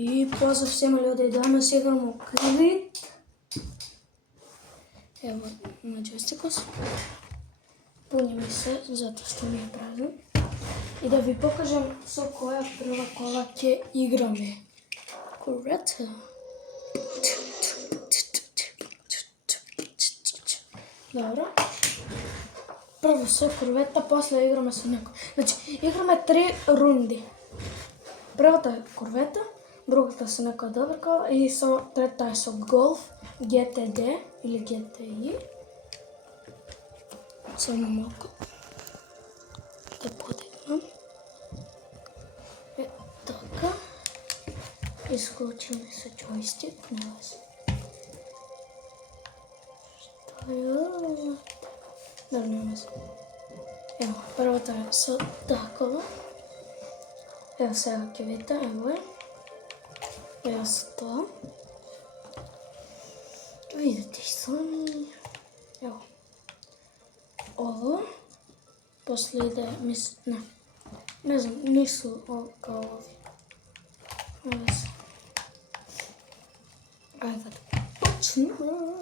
I pozdrav svima ljudi, danas igramo Kvit. Evo, na joysticku sam. Puni mi se, zato što mi je prazno. I da vi pokažem koja prva kola ke igrame. Kureta. Dobro. Prvo su kurveta, posle igrame sa neko. Znači, igrame 3 rundi. Prvата е корвета, другата са нека добра кола и трета е со голф, GTD или GTI. Само малко да подигнам. Е, така. Изключим се джойстик. Не лесно. Що е? Да, не лесно. Ево, първата е со такова. Evo сега ќе видите, evo je. Evo su to. Vidite i sami. Evo. Ovo. Posle ide, ne znam, nisu kao ovi. Evo se. Ajde da počnemo.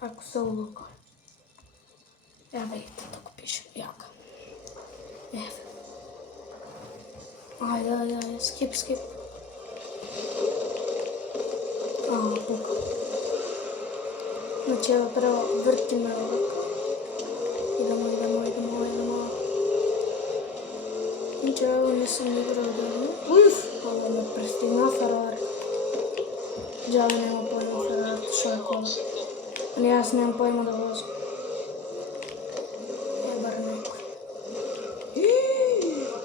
Ako se uluka. Evo vidite, tako piše, jaka. Evo. Ajde, skip. Luka. Znači evo prvo vrtime ovako. Idemo. Znači evo nisam igrao dobro. Ovo me prestignuo Ferrari. Džave nema pojma Ferrari, što je kola. Ali ja nemam pojma da vozim. Bar neko.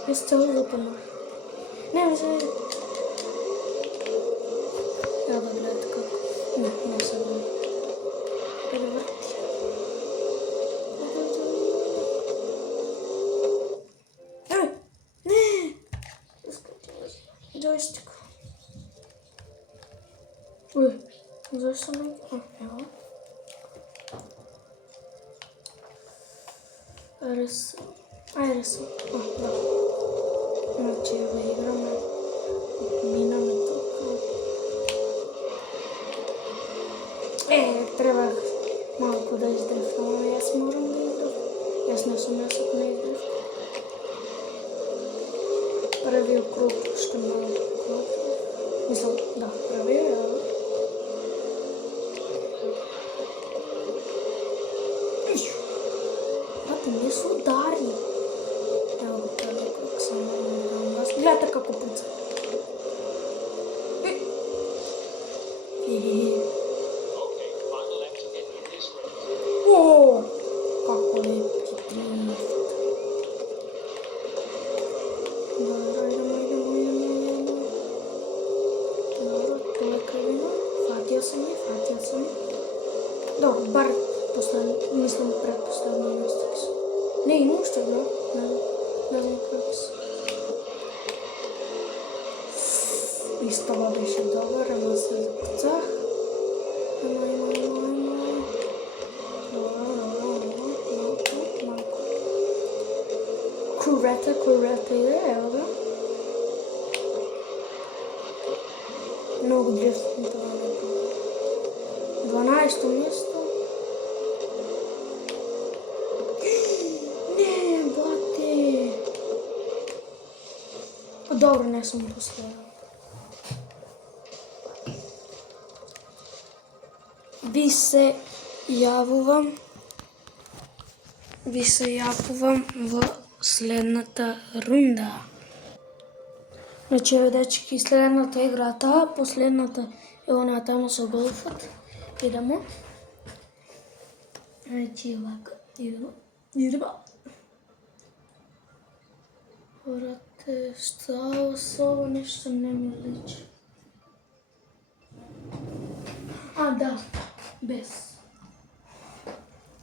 Jeste ovo lupano? Ne se vidi. Evo da gledajte kako. Ne se vidi. Ili vrti. Ne! Joystick. Zašto sam neki? Evo. RS. Da. Znači evo igramo. Mina me toliko. Treba malo da izdriftam. Ja se moram da igram. Ja sam ne izdriftam. Prvi u krug što malo krug. Mislim, da, prvi je, evo. Brate, nisu udarni. Evo ga prvi krug, samo ne dam vas. Gledajte kako puca. O, kako lepi drift. Dobro, idemo. Dobro, to je krivino. Fatio sam je. Dobro, bar mislim pretpostavljeno mjesto su. Ne, imam što je, ne znam kako su. Isto ovo biše dobar, evo se zakucah. Ajmo. Malko. Kureta ide, evo ga. Mnogo driftom to ne bude. 12. mjesto. Ne, bate. Dobro, ne sam postojala. Vi se javувам в следната рунда. Значи, дечки, следната играта, последната е она там со голфът. Идемо. Значи, овако. Идемо. Брате, šta особо нещо не ми личи. Да. Без.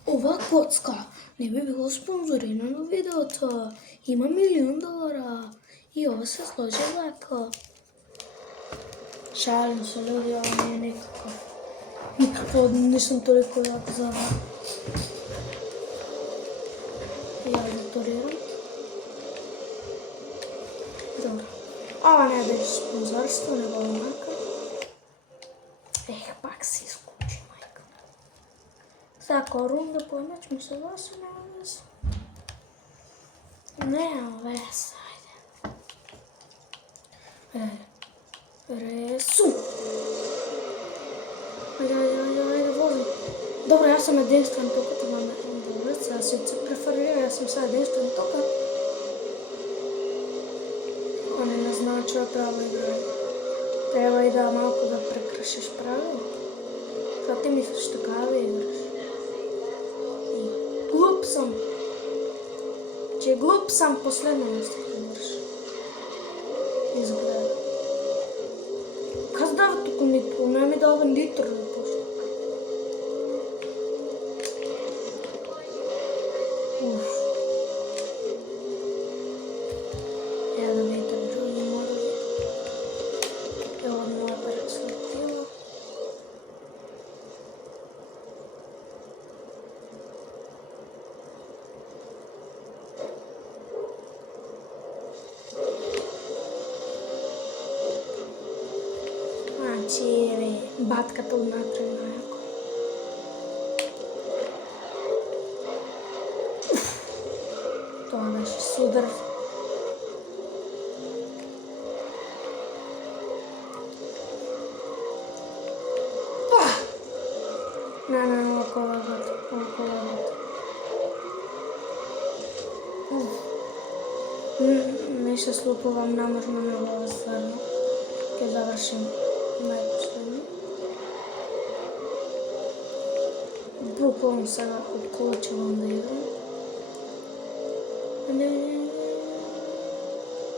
Ова коцка не би било спонзорирано видеото. Има $1 000 и ова се сложи лако. Шалим се, люди, ова не е никакво, нисам толико як за ова. Я моторирам. Добро. Ova ne daje sponzorstvo, nego onaka. Pak si iskuči, majka. Tako, runda pojma ćemo se vas, nema veze. Nema veze, ajde. Resu! Ajde, vozi. Dobro, ja sam jedinstven toka, to vam je dobro, ja sam se preferirao, ja sam sad jedinstven toka. On je naznačio pravo igranje. Treba i da malo da prekršiš pravilo. Šta ti misliš takave igraš? I glup sam. Če glup sam, posledno nešto igraš. Izgleda. Kaj zdava tuko nitro? Ne mi dao nitro da pošto. Evo da vidite drugi model. Evo od moja perspektiva. Znači, batkata unatrag najako. To je već sudar. Ne, ovako lagati. Ništa slupovam, namožno me ovo stvarno. Kad završim najposljednji. Bukvalno sada odkočila onda igram.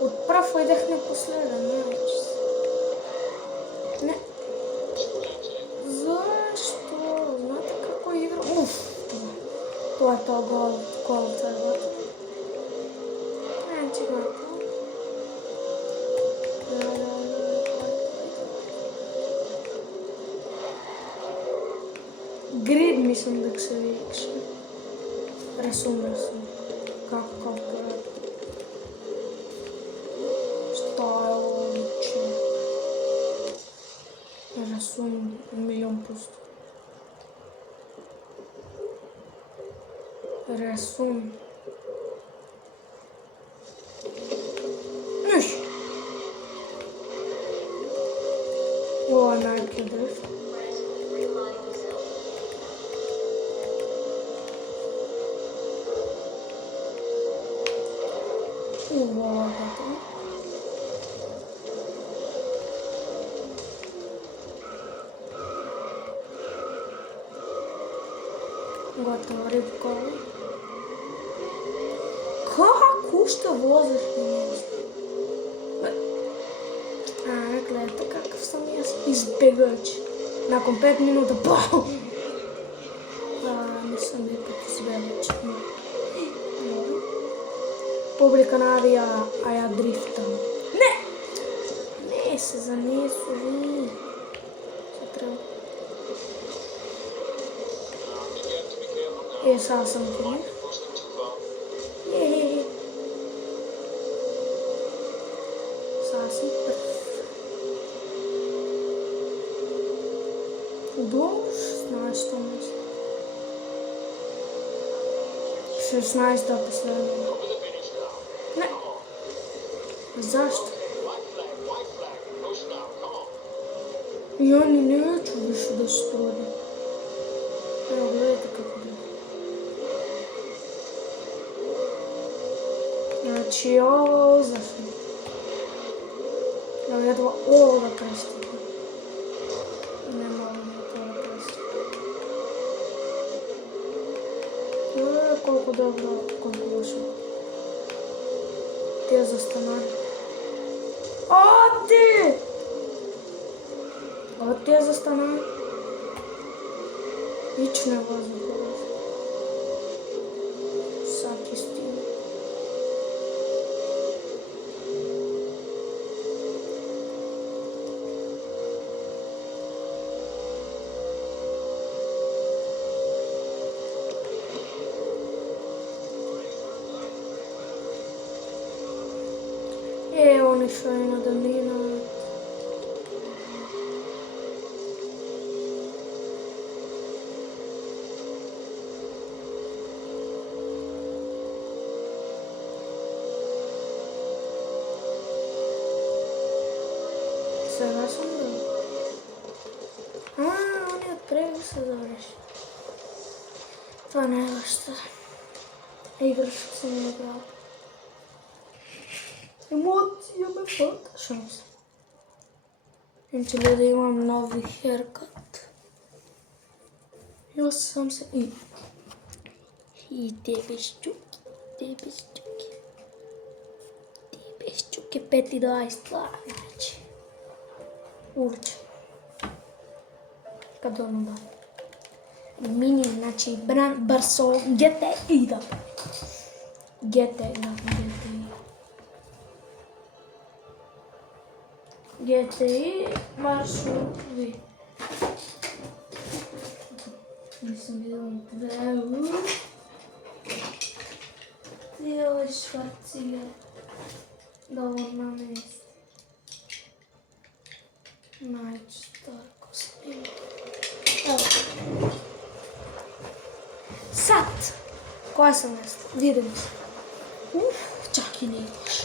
Odpravo ideh neposledan, neće se. Ne. Zašto? Znate kako igram? To je to gol treba. Neće gledati. Grid mislim da se vikše. Resum. Kako gledati. Što je ovo liče? Resum 1,000,000%. Resum. Niš. Ovo je najki drift. Gotovo, ribkovi. Kako što voziš na mjestu? Gledajte kakav sam ja izbjegač. Nakon 5 minuta, BAM! Nisam ipak izbjegač. Publika navija, a ja driftam. Ne! Ne se zanesu vi. Što treba? Sad sam tu. Sad sam prv. Dobro, 16 poslednje. Ne. Zašto? Ja ni neću više da storim. Evo, gledajte kako bi. Znači, ovo zašto? Evo, jedva ovo da prestignem. Ne mogu da to da prestignem. Koliko dobro, koliko loše. Ti je zastanari. Odi! Odi je zastanari. Ić ne vozim polazi. Sad istinu. oni što ima da mina. Сега съм да... Они отпрего се завърши. Това не е вашата игрушка съм я играл. Емоция ме пълта. Шанс. Иначе ли да имам нови херкат? Аз съм се... И тебе щуки, тебе щуки. Тебе щуки 5,20 това вече. Urče. Kad ono da. Mini, znači, brzo, GTI da. GTI, maršruti. Nisam vidio dve. Cijeli švarciger. Da ovo namesti. Najstarko spio. Evo. Sad. Koja sam mjesta? Vidim se. Čak i ne ideš.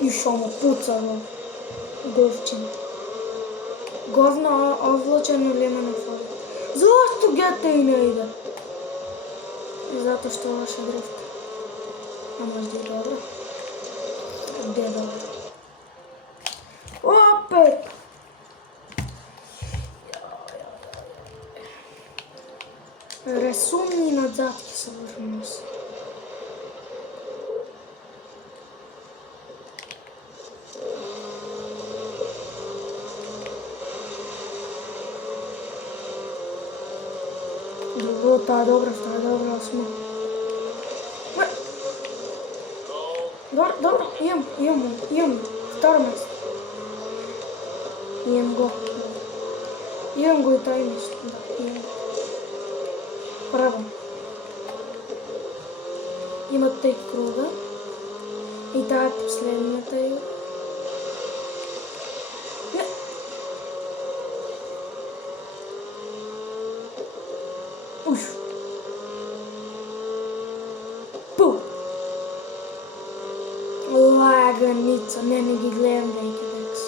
Išao mu pucano. Govčino. Govno ovlačeno limeno foli. Zašto GTI ne ide? Zato što vaša drift. A možda i dobro. Gdje je dobro? Opet! Resumni nad zadki se vrnu se. Dobro, ta je dobra smo. Dobro, imam, vtoro mjesto. Imam go i taj mjesto, da, imam go. Prvo. Ima 3 kruga. I ta je последната игра. Не. Уж. Пу. Laganica, ne gi gledam da ih deks.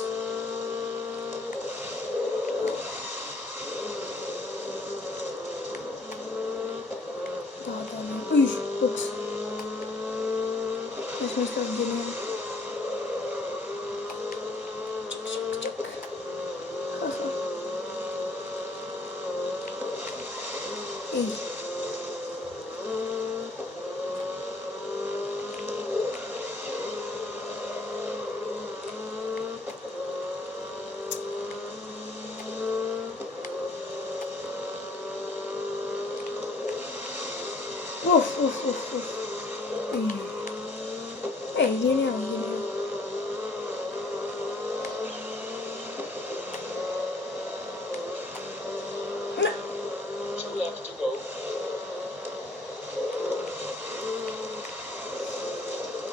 Da, ne. Uš, ups. Ne smo isto gdje nema. Čak. Ej. Uf. Ej, genijalno.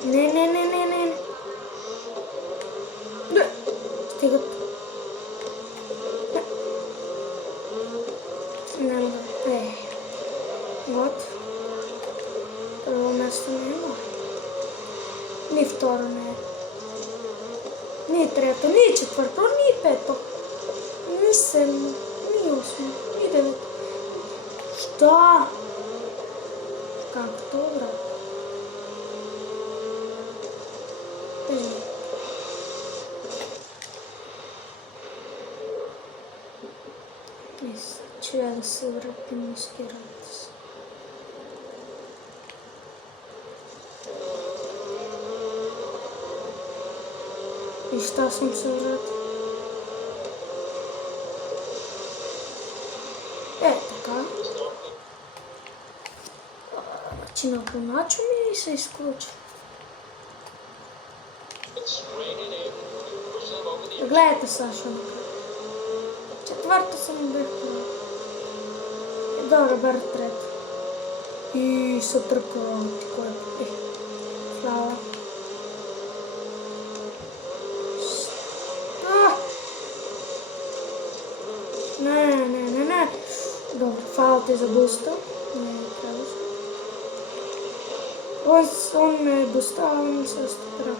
Ne. Ne. Ne. Stigat. Ne. Nema da. Ej. Вот. Prvo mjesto nema. Ni vtoro ne. Ni treto, ni četvrto, ni peto. Ni sedmo, ni osmo, ni deveto. Šta? Kako to, brat? Teži. Ću ja da se vratim i skirati se. I šta sam se vratio? Така. Znači na ponaču mi se isključio. Gledajte Saša. Четвърта съм бях това. Добре, бер трета. И се тръпва ти кой е. Hvala. Ah! Ne. Dobro, hvala ti za boosta. Ne, trebaš. On me je boostao, on se ostupira.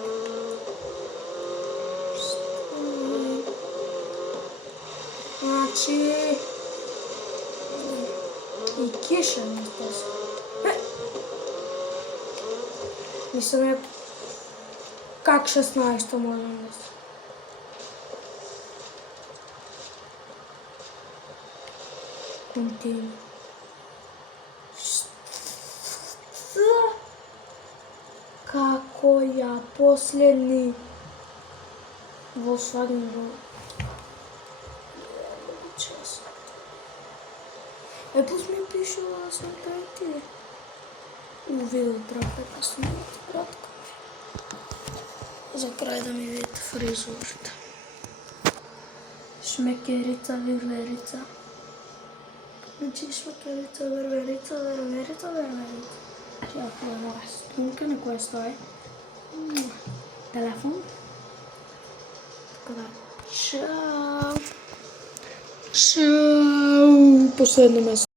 Znači... I kiša mi stasio. Nisam rekao... Kak 16 to možem desiti? Continue. Kako ja posljednji Volkswagen Gol. Plus mi piše da sam peti. Video treba 15 minuta, kratko. Za kraj da mi vidite frizurite. Šmekerica, virverica. Znači šmekerica, virverica. Ja pogledam ove strunke na koje stoje. Telefon. Tako da, čao. Posljedno mesto.